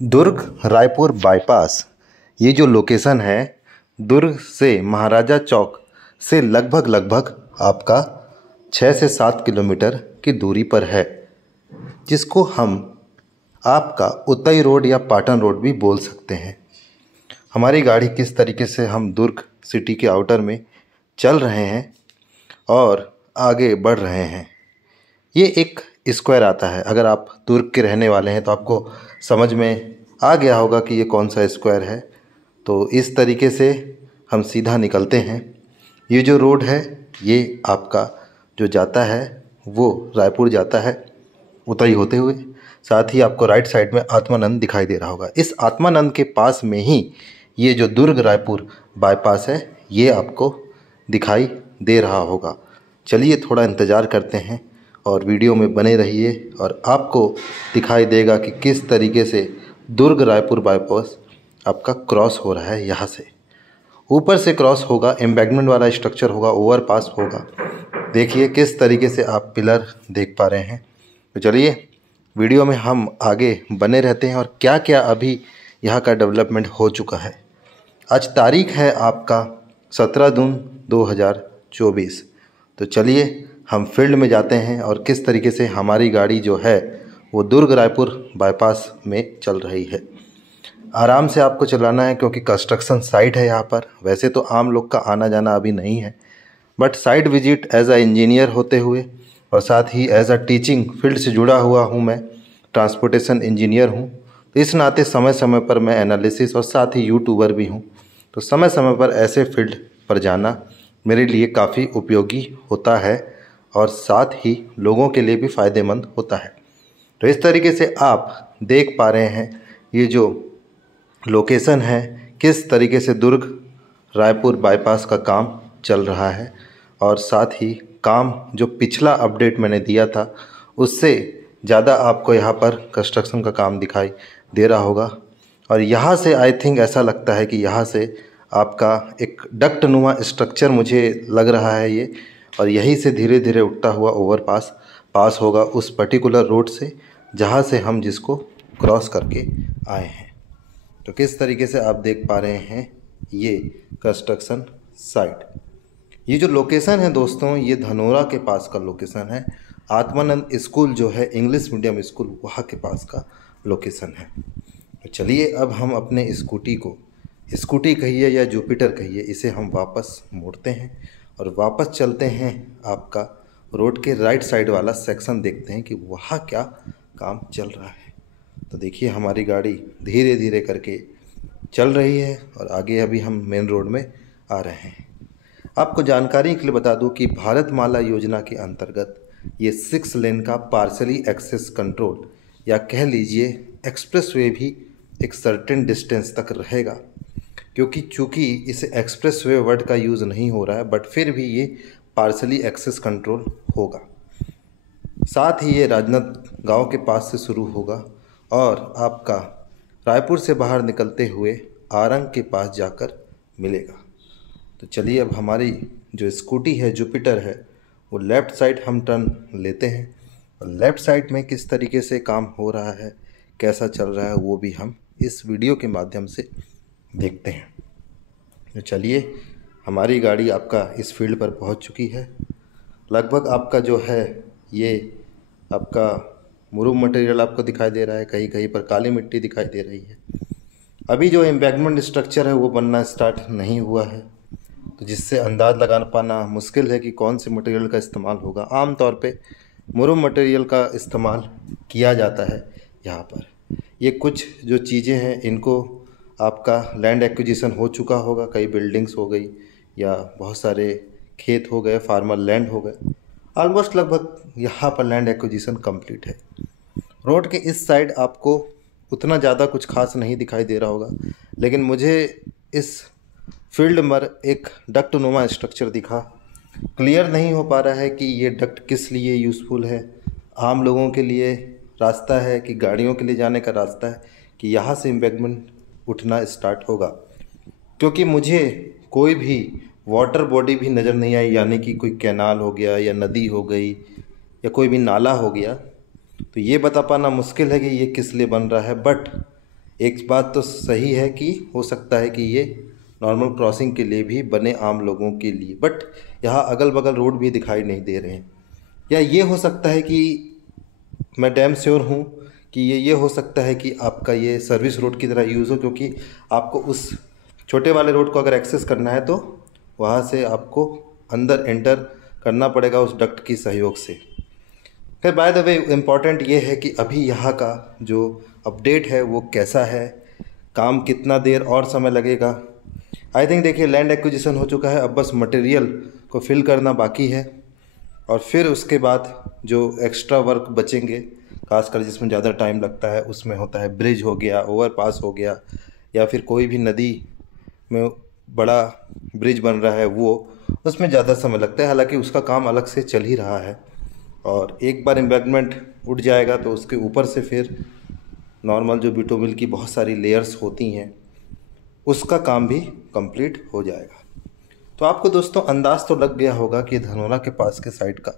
Durg Raipur bypass, ये जो location है दुर्ग से महाराजा चौक से लगभग आपका 6 से 7 किलोमीटर की दूरी पर है, जिसको हम आपका उतई रोड या पाटन रोड भी बोल सकते हैं। हमारी गाड़ी किस तरीके से हम दुर्ग सिटी के आउटर में चल रहे हैं और आगे बढ़ रहे हैं। ये एक स्क्वायर आता है, अगर आप दुर्ग के रहने वाले हैं तो आपको समझ में आ गया होगा कि ये कौन सा स्क्वायर है। तो इस तरीके से हम सीधा निकलते हैं। ये जो रोड है ये आपका जो जाता है वो रायपुर जाता है उतई होते हुए। साथ ही आपको राइट साइड में आत्मानंद दिखाई दे रहा होगा। इस आत्मानंद के पास में ही ये जो दुर्ग रायपुर बाईपास है ये आपको दिखाई दे रहा होगा। चलिए थोड़ा इंतज़ार करते हैं और वीडियो में बने रहिए और आपको दिखाई देगा कि किस तरीके से दुर्ग रायपुर बाईपास आपका क्रॉस हो रहा है। यहाँ से ऊपर से क्रॉस होगा, एम्बैंकमेंट वाला स्ट्रक्चर होगा, ओवरपास होगा। देखिए किस तरीके से आप पिलर देख पा रहे हैं। तो चलिए वीडियो में हम आगे बने रहते हैं और क्या क्या अभी यहाँ का डेवलपमेंट हो चुका है। आज तारीख है आपका 17 जून 2024। तो चलिए हम फील्ड में जाते हैं और किस तरीके से हमारी गाड़ी जो है वो दुर्ग रायपुर बाईपास में चल रही है। आराम से आपको चलाना है क्योंकि कंस्ट्रक्शन साइट है यहाँ पर। वैसे तो आम लोग का आना जाना अभी नहीं है, but site visit as a engineer होते हुए और साथ ही एज अ टीचिंग फील्ड से जुड़ा हुआ हूँ, मैं ट्रांसपोर्टेशन इंजीनियर हूँ। तो इस नाते समय समय पर मैं एनालिसिस और साथ ही यूट्यूबर भी हूँ। तो समय समय पर ऐसे फील्ड पर जाना मेरे लिए काफ़ी उपयोगी होता है और साथ ही लोगों के लिए भी फ़ायदेमंद होता है। तो इस तरीके से आप देख पा रहे हैं ये जो लोकेशन है किस तरीके से दुर्ग रायपुर बाईपास का काम चल रहा है और साथ ही काम जो पिछला अपडेट मैंने दिया था उससे ज़्यादा आपको यहाँ पर कंस्ट्रक्शन का काम दिखाई दे रहा होगा। और यहाँ से आई थिंक ऐसा लगता है कि यहाँ से आपका एक डक्ट नुमा स्ट्रक्चर मुझे लग रहा है ये, और यहीं से धीरे धीरे उठता हुआ ओवरपास पास होगा उस पर्टिकुलर रोड से जहाँ से हम जिसको क्रॉस करके आए हैं। तो किस तरीके से आप देख पा रहे हैं ये कंस्ट्रक्शन साइट। ये जो लोकेशन है दोस्तों ये धनोरा के पास का लोकेशन है। आत्मानंद स्कूल जो है इंग्लिश मीडियम स्कूल वहाँ के पास का लोकेशन है। तो चलिए अब हम अपने स्कूटी कहिए या जुपिटर कहिए, इसे हम वापस मोड़ते हैं और वापस चलते हैं आपका रोड के राइट साइड वाला सेक्शन देखते हैं कि वहाँ क्या काम चल रहा है। तो देखिए हमारी गाड़ी धीरे धीरे करके चल रही है और आगे अभी हम मेन रोड में आ रहे हैं। आपको जानकारी के लिए बता दूं कि भारतमाला योजना के अंतर्गत ये 6 लेन का पार्शली एक्सेस कंट्रोल या कह लीजिए एक्सप्रेसवे भी एक सर्टेन डिस्टेंस तक रहेगा, क्योंकि चूँकि इस एक्सप्रेसवे वर्ड का यूज़ नहीं हो रहा है, बट फिर भी ये पार्शली एक्सेस कंट्रोल होगा। साथ ही ये राजनांदगांव के पास से शुरू होगा और आपका रायपुर से बाहर निकलते हुए आरंग के पास जाकर मिलेगा। तो चलिए अब हमारी जो स्कूटी है जुपिटर है वो लेफ़्ट साइड हम टर्न लेते हैं और लेफ़्ट साइड में किस तरीके से काम हो रहा है, कैसा चल रहा है, वो भी हम इस वीडियो के माध्यम से देखते हैं। तो चलिए हमारी गाड़ी आपका इस फील्ड पर पहुंच चुकी है। लगभग आपका जो है ये आपका मुरुम मटेरियल आपको दिखाई दे रहा है, कहीं कहीं पर काली मिट्टी दिखाई दे रही है। अभी जो एम्बैंकमेंट स्ट्रक्चर है वो बनना स्टार्ट नहीं हुआ है, तो जिससे अंदाज़ लगा पाना मुश्किल है कि कौन से मटेरियल का इस्तेमाल होगा। आम तौर पे मुरुम मटेरियल का इस्तेमाल किया जाता है यहाँ पर। ये कुछ जो चीज़ें हैं इनको आपका लैंड एक्विजिशन हो चुका होगा, कई बिल्डिंग्स हो गई या बहुत सारे खेत हो गए, फार्मर लैंड हो गए। ऑलमोस्ट लगभग यहाँ पर लैंड एक्विजिशन कंप्लीट है। रोड के इस साइड आपको उतना ज़्यादा कुछ खास नहीं दिखाई दे रहा होगा, लेकिन मुझे इस फील्ड पर एक डक्ट नुमा स्ट्रक्चर दिखा। क्लियर नहीं हो पा रहा है कि ये डक्ट किस लिए यूज़फुल है, आम लोगों के लिए रास्ता है कि गाड़ियों के लिए जाने का रास्ता है कि यहाँ से एम्बैंकमेंट उठना स्टार्ट होगा, क्योंकि मुझे कोई भी वाटर बॉडी भी नज़र नहीं आई, यानी कि कोई कैनाल हो गया या नदी हो गई या कोई भी नाला हो गया। तो ये बता पाना मुश्किल है कि ये किस लिए बन रहा है, बट एक बात तो सही है कि हो सकता है कि ये नॉर्मल क्रॉसिंग के लिए भी बने आम लोगों के लिए, बट यहाँ अगल बगल रोड भी दिखाई नहीं दे रहे हैं। या ये हो सकता है कि मैं डैम श्योर हूँ कि ये हो सकता है कि आपका ये सर्विस रोड की तरह यूज़ हो, क्योंकि आपको उस छोटे वाले रोड को अगर एक्सेस करना है तो वहाँ से आपको अंदर एंटर करना पड़ेगा उस डक्ट की सहयोग से। फिर बाय द वे इम्पॉर्टेंट ये है कि अभी यहाँ का जो अपडेट है वो कैसा है, काम कितना देर और समय लगेगा। आई थिंक देखिए लैंड एक्विजिशन हो चुका है, अब बस मटेरियल को फिल करना बाकी है और फिर उसके बाद जो एक्स्ट्रा वर्क बचेंगे, खासकर जिसमें ज़्यादा टाइम लगता है, उसमें होता है ब्रिज हो गया, ओवरपास हो गया, या फिर कोई भी नदी में बड़ा ब्रिज बन रहा है वो, उसमें ज़्यादा समय लगता है। हालांकि उसका काम अलग से चल ही रहा है और एक बार एम्बैंकमेंट उठ जाएगा तो उसके ऊपर से फिर नॉर्मल जो बिटुमिन की बहुत सारी लेयर्स होती हैं उसका काम भी कंप्लीट हो जाएगा। तो आपको दोस्तों अंदाज़ तो लग गया होगा कि धनोरा के पास के साइड का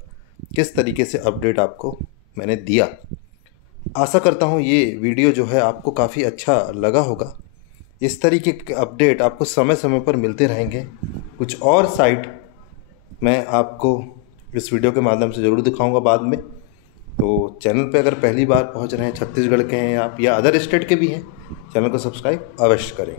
किस तरीके से अपडेट आपको मैंने दिया। आशा करता हूँ ये वीडियो जो है आपको काफ़ी अच्छा लगा होगा। इस तरीके के अपडेट आपको समय समय पर मिलते रहेंगे। कुछ और साइट मैं आपको इस वीडियो के माध्यम से ज़रूर दिखाऊंगा बाद में। तो चैनल पे अगर पहली बार पहुंच रहे हैं, छत्तीसगढ़ के हैं आप या अदर स्टेट के भी हैं, चैनल को सब्सक्राइब अवश्य करें।